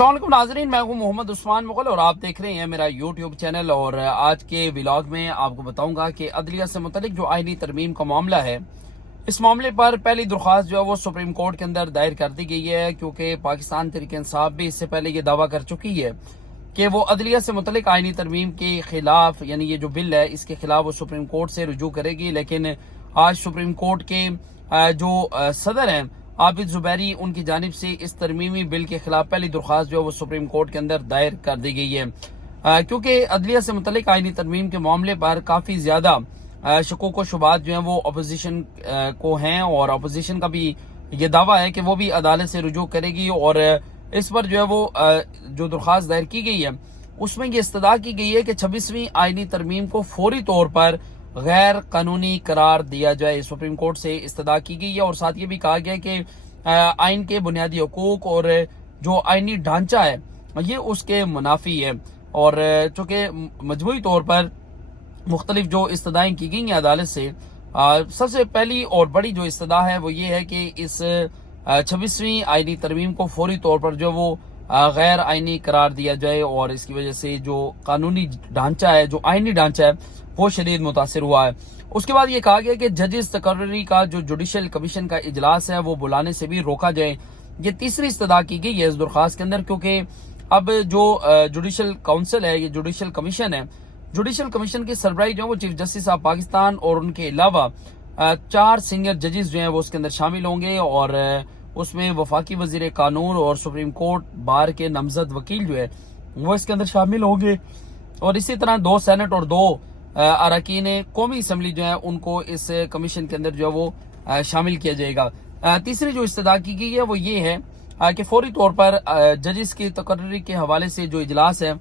अस्सलाम वालेकुम नाज़रीन, मैं हूं मोहम्मद उस्मान मुगल और आप देख रहे हैं मेरा यूट्यूब चैनल। और आज के व्लॉग में आपको बताऊंगा कि अदलिया से मुतल्लिक जो आईनी तरमीम का मामला है, इस मामले पर पहली दरख्वास्त जो है वो सुप्रीम कोर्ट के अंदर दायर कर दी गई है, क्योंकि पाकिस्तान तहरीक इंसाफ भी इससे पहले ये दावा कर चुकी है कि वो अदलिया से मुतल्लिक आईनी तरमीम के खिलाफ, यानी ये जो बिल है इसके खिलाफ वो सुप्रीम कोर्ट से रुजू करेगी। लेकिन आज सुप्रीम कोर्ट के जो सदर हैं आबिद जुबैरी, उनकी जानिब से इस तरमीमी बिल के खिलाफ पहली दरख्वास्त जो है वो सुप्रीम कोर्ट के अंदर दायर कर दी गई है, क्योंकि अदलिया से मुतल्लिक आईनी तरमीम के मामले पर काफ़ी ज़्यादा शकूक व शुबात जो हैं वो अपोजिशन को हैं, और अपोजिशन का भी ये दावा है कि वो भी अदालत से रुजू करेगी। और इस पर जो है वो जो दरख्वास्त दायर की गई है उसमें ये इस्तदा की गई है कि 26वीं आईनी तरमीम को फौरी तौर पर गैर कानूनी करार दिया जाए। सुप्रीम कोर्ट से इस्तदा की गई है और साथ ये भी कहा गया है कि आइन के बुनियादी हकूक और जो आइनी ढांचा है ये उसके मुनाफी है। और चूँकि मजमूई तौर पर मुख्तलिफ जो इस्तदाएँ की गई हैं अदालत से, सबसे पहली और बड़ी जो इस्तदा है वो ये है कि इस 26वीं आइनी तरमीम को फौरी तौर पर जो वो गैर आइनी करार दिया जाए, और इसकी वजह से जो कानूनी ढांचा है, जो आइनी ढांचा है, वो शदीद मुतासिर हुआ है। उसके बाद ये कहा गया कि जजेस तकर्री का जो जुडिशल कमीशन का इजलास है वो बुलाने से भी रोका जाए। ये तीसरी इस्तदा की गई है इस दरख्वास्त के अंदर, क्योंकि अब जो जुडिशल काउंसिल है, ये जुडिशल कमीशन है, जुडिशल कमीशन की सरबराही जो है वो चीफ जस्टिस ऑफ पाकिस्तान और उनके अलावा 4 सीनियर जजेस जो हैं वो उसके अंदर शामिल होंगे, और उसमें वफाकी वजीर कानून और सुप्रीम कोर्ट बार के नामजद वकील जो है वो इसके अंदर शामिल होंगे, और इसी तरह 2 सेनेट और 2 अरकान कौमी असम्बली जो है उनको इस कमीशन के अंदर जो है वो शामिल किया जाएगा। तीसरी जो इस्तदा की गई है वो ये है कि फौरी तौर पर जजेस की तकर्री के हवाले से जो इजलास है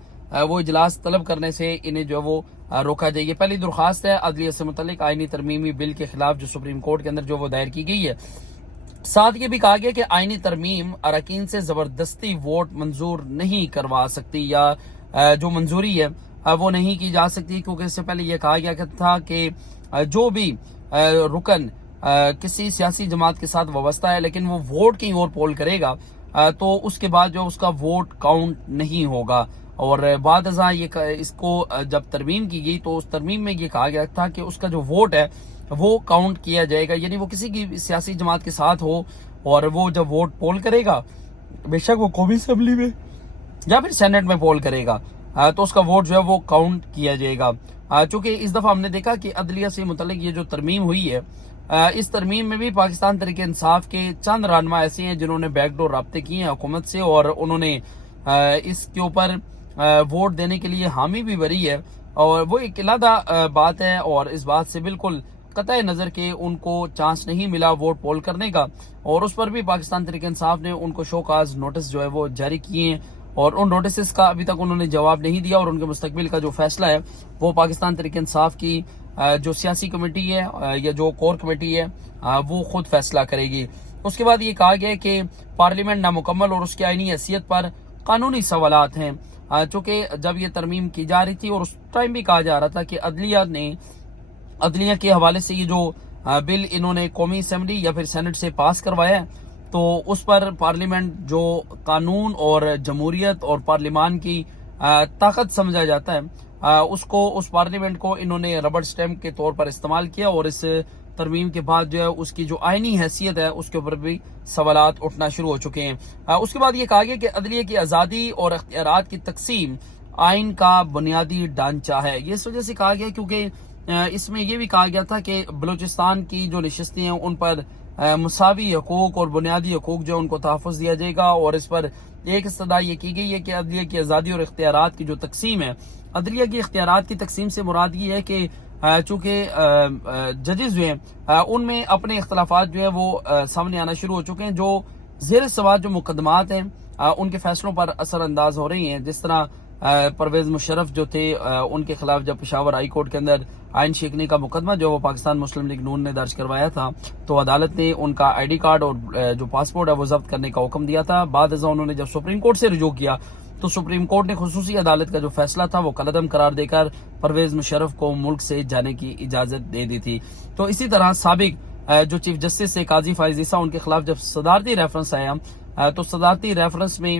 वो इजलास तलब करने से इन्हें जो है वो रोका जाएगी। पहली दरख्वास्त है अदलिया से मुतल्लिक आईनी तरमीमी बिल के खिलाफ जो सुप्रीम कोर्ट के अंदर जो वो दायर की गई है। साथ ये भी कहा गया कि आईनी तरमीम अरकान से जबरदस्ती वोट मंजूर नहीं करवा सकती, या जो मंजूरी है वो नहीं की जा सकती, क्योंकि इससे पहले यह कहा गया था कि जो भी रुकन किसी सियासी जमात के साथ वाबस्ता है लेकिन वो वोट की ओर पोल करेगा तो उसके बाद जो उसका वोट काउंट नहीं होगा। और बाद ये इसको जब तरमीम की गई तो उस तरमीम में ये कहा गया था कि उसका जो वोट है वो काउंट किया जाएगा, यानी वो किसी की सियासी जमात के साथ हो और वो जब वोट पोल करेगा, बेशक वो कौमी असम्बली में या फिर सेनेट में पोल करेगा, तो उसका वोट जो है वो काउंट किया जाएगा। चूंकि इस दफा हमने देखा कि अदलिया से मुतल्लिक ये जो तरमीम हुई है, इस तरमीम में भी पाकिस्तान तहरीक इंसाफ के चंद रहनुमा ऐसे हैं जिन्होंने बैकडोर राब्ते किए हैं हुकूमत से, और उन्होंने इसके ऊपर वोट देने के लिए हामी भी भरी है, और वो एक अलग बात है। और इस बात से बिल्कुल कतई नज़र के उनको चांस नहीं मिला वोट पोल करने का, और उस पर भी पाकिस्तान तहरीक इंसाफ ने उनको शोकाज नोटिस जो है वो जारी किए हैं, और उन नोटिस का अभी तक उन्होंने जवाब नहीं दिया, और उनके मुस्तकबिल का जो फैसला है वो पाकिस्तान तहरीक इंसाफ की जो सियासी कमेटी है या जो कोर कमेटी है वो खुद फैसला करेगी। उसके बाद ये कहा गया कि पार्लियामेंट नामुकम्मल और उसकी आईनी हैसियत पर कानूनी सवालात हैं, चूँकि जब ये तरमीम की जा रही थी और उस टाइम भी कहा जा रहा था कि अदलिया के हवाले से ये जो बिल इन्होंने कौमी असम्बली या फिर सेनेट से पास करवाया है, तो उस पर पार्लियामेंट जो कानून और जमहूरियत और पार्लियामान की ताकत समझा जाता है, उसको उस पार्लियामेंट को इन्होंने रबड़ स्टैम्प के तौर पर इस्तेमाल किया, और इस तरमीम के बाद जो है उसकी जो आइनी हैसियत है उसके ऊपर भी सवालात उठना शुरू हो चुके हैं। उसके बाद ये कहा गया कि अदलिया की आज़ादी और इख्तियारात की तकसीम आइन का बुनियादी ढांचा है। ये इस वजह से कहा गया क्योंकि इसमें यह भी कहा गया था कि बलूचिस्तान की जो नशिस्तें हैं उन पर मुसावी हकूक और बुनियादी हकूक जो उनको तहफ़्फ़ुज़ दिया जाएगा, और इस पर एक इस्तदा ये की गई है कि अदलिया की आज़ादी और इख्तियारात की जो तकसीम है, अदलिया की इख्तियारात की तकसीम से मुराद ये है कि चूँकि जजेस जो हैं उनमें अपने इख्तलाफात जो है वो सामने आना शुरू हो चुके हैं, जो ज़ेर सवाल जो मुकदमात हैं उनके फैसलों पर असर अंदाज हो रही हैं। जिस तरह परवेज मुशर्रफ जो थे उनके खिलाफ जब पेशावर हाई कोर्ट के अंदर आइन छीनने का मुकदमा जो वो पाकिस्तान मुस्लिम लीग नून ने दर्ज करवाया था, तो अदालत ने उनका आईडी कार्ड और जो पासपोर्ट है वो जब्त करने का हुक्म दिया था। बाद उन्होंने जब सुप्रीम कोर्ट से रुजू किया तो सुप्रीम कोर्ट ने खुसूसी अदालत का जो फैसला था वो कलअदम करार देकर परवेज मुशर्रफ को मुल्क से जाने की इजाजत दे दी थी। तो इसी तरह साबिक जो चीफ जस्टिस से काजी फाइज ईसा उनके खिलाफ जब सदारती रेफरेंस आया تو صدارتی ریفرنس میں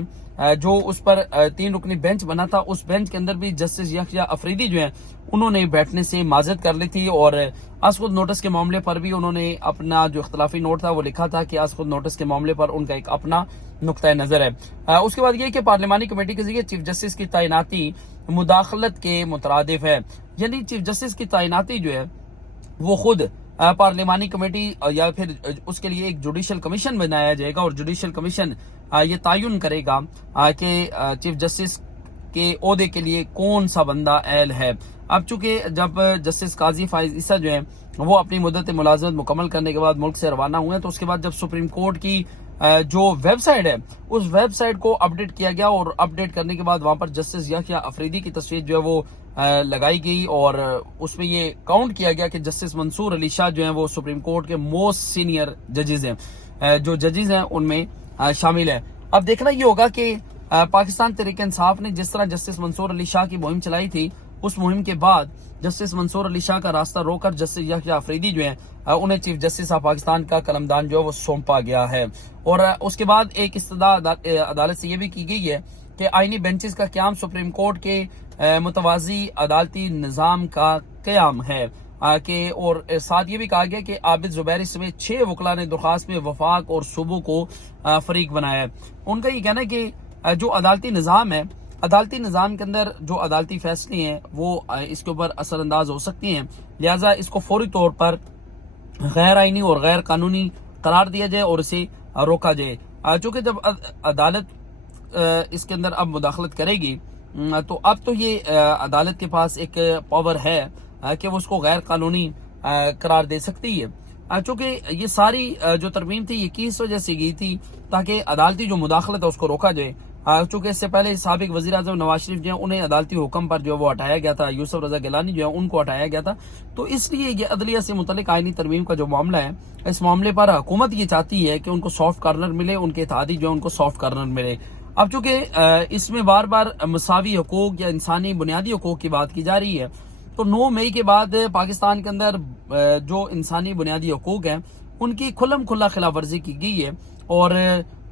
جو اس پر 3 رکنی بینچ بنا تھا، اس بینچ کے اندر بھی جسٹس یحییٰ افریدی جو ہیں انہوں نے بیٹھنے سے معذرت کر لی تھی، اور اسقط نوٹس کے معاملے پر بھی انہوں نے اپنا جو اختلافی نوٹ تھا وہ لکھا تھا کہ اسقط نوٹس کے معاملے پر ان کا ایک اپنا نقطۂ نظر ہے۔ اس کے بعد یہ کہ پارلیمانی کمیٹی کے ذریعے چیف جسٹس کی تعیناتی مداخلت کے مترادف ہے، یعنی چیف جسٹس کی تعیناتی جو ہے وہ خود پارلیمانی کمیٹی یا پھر اس کے لیے ایک جوڈیشل کمیشن بنایا جائے گا، اور جوڈیشل کمیشن یہ تعین کرے گا کہ چیف جسٹس کے عہدے کے لیے کون سا بندہ اہل ہے۔ اب چونکہ جب جسٹس قاضی فائز عیسیٰ جو ہیں وہ اپنی مدت ملازمت مکمل کرنے کے بعد ملک سے روانہ ہوئے ہیں، تو اس کے بعد جب سپریم کورٹ کی جو ویب سائٹ ہے اس ویب سائٹ کو اپڈیٹ کیا گیا، اور اپڈیٹ کرنے کے بعد وہاں پر جسٹس یحییٰ افریدی کی تصویر جو ہے وہ لگائی گئی، اور اس میں یہ کاؤنٹ کیا گیا کہ جسٹس منصور علی شاہ جو ہیں وہ سپریم کورٹ کے موسٹ سینئر ججز ہیں، جو ججز ہیں ان میں شامل ہیں۔ اب دیکھنا یہ ہوگا کہ پاکستان تحریک انصاف نے جس طرح جسٹس منصور علی شاہ کی مہم چلائی تھی، اس مہم کے بعد جسٹس منصور علی شاہ کا راستہ رو کر جسٹس یحییٰ افریدی جو ہیں انہیں چیف جسٹس آف پاکستان کا قلمدان جو ہے وہ سونپا گیا ہے، اور اس کے بعد ایک استدعا عدالت سے یہ بھی کی گئی ہے کہ آئینی بینچز کا قیام سپریم کورٹ کے متوازی عدالتی نظام کا قیام ہے، اور ساتھ یہ بھی کہا گیا کہ عابد زبیری سمیت 6 وکلاء نے درخواست میں وفاق اور صوبوں کو فریق بنایا ہے۔ ان کا یہ کہنا ہے کہ جو عدالتی نظام ہے، عدالتی نظام کے اندر جو عدالتی فیصلے ہیں وہ اس کے اوپر اثر انداز ہو سکتی ہیں، لہٰذا اس کو فوری طور پر غیر آئینی اور غیر قانونی قرار دیا جائے اور اسے روکا جائے۔ چونکہ جب عدالت اس کے اندر اب مداخلت کرے گی تو اب تو یہ عدالت کے پاس ایک پاور ہے کہ وہ اس کو غیر قانونی قرار دے سکتی ہے، چونکہ یہ ساری جو ترمیم تھی یہ کس وجہ سے گئی تھی تاکہ عدالتی جو مداخلت ہے اس کو روکا جائے، چونکہ اس سے پہلے سابق وزیر اعظم نواز شریف جو ہیں انہیں عدالتی حکم پر جو وہ ہٹایا گیا تھا، یوسف رضا گیلانی جو ہے ان کو ہٹایا گیا تھا، تو اس لیے یہ عدلیہ سے متعلق آئینی ترمیم کا جو معاملہ ہے اس معاملے پر حکومت یہ چاہتی ہے کہ ان کو سافٹ کارنر ملے، ان کے اتحادی جو ہے ان کو سافٹ کارنر ملے۔ اب چونکہ اس میں بار بار مساوی حقوق یا انسانی بنیادی حقوق کی بات کی جا رہی ہے، تو 9 مئی کے بعد پاکستان کے اندر جو انسانی بنیادی حقوق ہیں ان کی کھلم کھلا خلاف ورزی کی گئی ہے، اور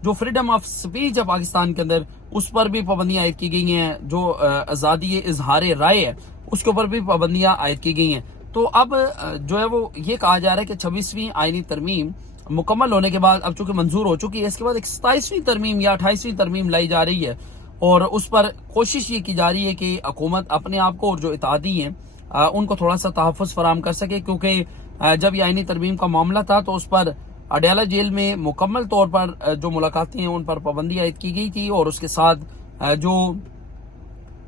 جو فریڈم آف سپیچ ہے پاکستان کے اندر اس پر بھی پابندیاں عائد کی گئی ہیں، جو آزادی اظہار رائے ہے اس کے اوپر بھی پابندیاں عائد کی گئی ہیں۔ تو اب جو ہے وہ یہ کہا جا رہا ہے کہ 26ویں آئینی ترمیم مکمل ہونے کے بعد اب چونکہ منظور ہو چکی ہے، اس کے بعد ایک 27ویں ترمیم یا 28ویں ترمیم لائی جا رہی ہے، اور اس پر کوشش یہ کی جا رہی ہے کہ حکومت اپنے آپ کو اور جو اتحادی ہیں ان کو تھوڑا سا تحفظ فراہم کر سکے، کیونکہ جب یہ آئینی ترمیم کا معاملہ تھا تو اس پر اڈیالہ جیل میں مکمل طور پر جو ملاقاتیں ہیں ان پر پابندی عائد کی گئی تھی، اور اس کے ساتھ جو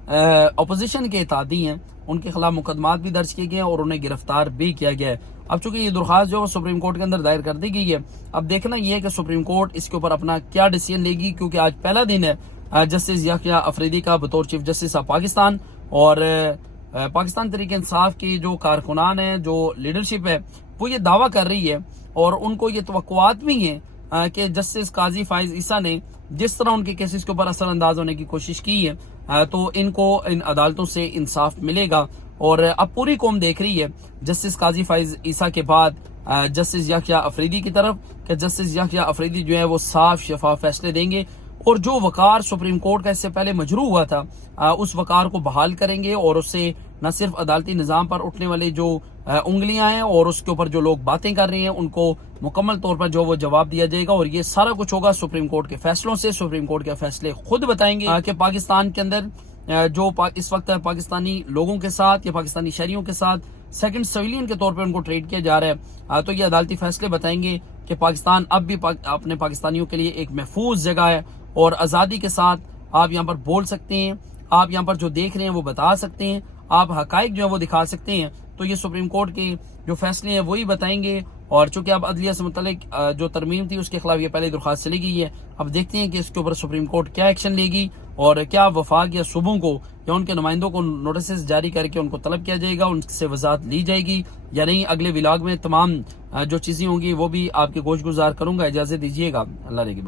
اپوزیشن کے اتحادی ہیں ان کے خلاف مقدمات بھی درج کیے گئے ہیں اور انہیں گرفتار بھی کیا گیا ہے۔ اب چونکہ یہ درخواست جو سپریم کورٹ کے اندر دائر کر دی گئی ہے، اب دیکھنا یہ ہے کہ سپریم کورٹ اس کے اوپر اپنا کیا ڈیسیژن لے گی، کیونکہ آج پہلا دن ہے جسٹس یحییٰ افریدی کا بطور چیف جسٹس آف پاکستان، اور پاکستان تحریک انصاف کی جو کارکنان ہیں، جو لیڈرشپ ہے، وہ یہ دعویٰ کر رہی ہے اور ان کو یہ توقعات بھی ہیں کہ جسٹس قاضی فائز عیسیٰ نے جس طرح ان کے کیسز کے اوپر اثر انداز ہونے کی کوشش کی ہے تو ان کو ان عدالتوں سے انصاف ملے گا، اور اب پوری قوم دیکھ رہی ہے جسٹس قاضی فائز عیسیٰ کے بعد جسٹس یحییٰ افریدی کی طرف کہ جسٹس یحییٰ افریدی جو ہے وہ صاف شفاف فیصلے دیں گے، اور جو وقار سپریم کورٹ کا اس سے پہلے مجروح ہوا تھا اس وقار کو بحال کریں گے، اور اس سے نہ صرف عدالتی نظام پر اٹھنے والے جو انگلیاں ہیں اور اس کے اوپر جو لوگ باتیں کر رہے ہیں ان کو مکمل طور پر جو وہ جواب دیا جائے گا، اور یہ سارا کچھ ہوگا سپریم کورٹ کے فیصلوں سے۔ سپریم کورٹ کے فیصلے خود بتائیں گے کہ پاکستان کے اندر جو اس وقت پاکستانی لوگوں کے ساتھ یا پاکستانی شہریوں کے ساتھ سیکنڈ سویلین کے طور پر ان کو ٹریٹ کیا جا رہا ہے، تو یہ عدالتی فیصلے بتائیں گے کہ پاکستان اب بھی اپنے پاکستانیوں کے لیے ایک محفوظ جگہ ہے، اور آزادی کے ساتھ آپ یہاں پر بول سکتے ہیں، آپ یہاں پر جو دیکھ رہے ہیں وہ بتا سکتے ہیں، آپ حقائق جو ہے وہ دکھا سکتے ہیں، تو یہ سپریم کورٹ کے جو فیصلے ہیں وہی بتائیں گے۔ اور چونکہ اب عدلیہ سے متعلق جو ترمیم تھی اس کے خلاف یہ پہلے درخواست چلی گئی ہے، اب دیکھتے ہیں کہ اس کے اوپر سپریم کورٹ کیا ایکشن لے گی، اور کیا وفاق یا صوبوں کو یا ان کے نمائندوں کو نوٹسز جاری کر کے ان کو طلب کیا جائے گا، ان سے وضاحت لی جائے گی یا نہیں۔ اگلے ولاگ میں تمام جو چیزیں ہوں گی وہ بھی آپ کے گوش گزار کروں گا۔ اجازت دیجیے گا، اللہ نگہبان۔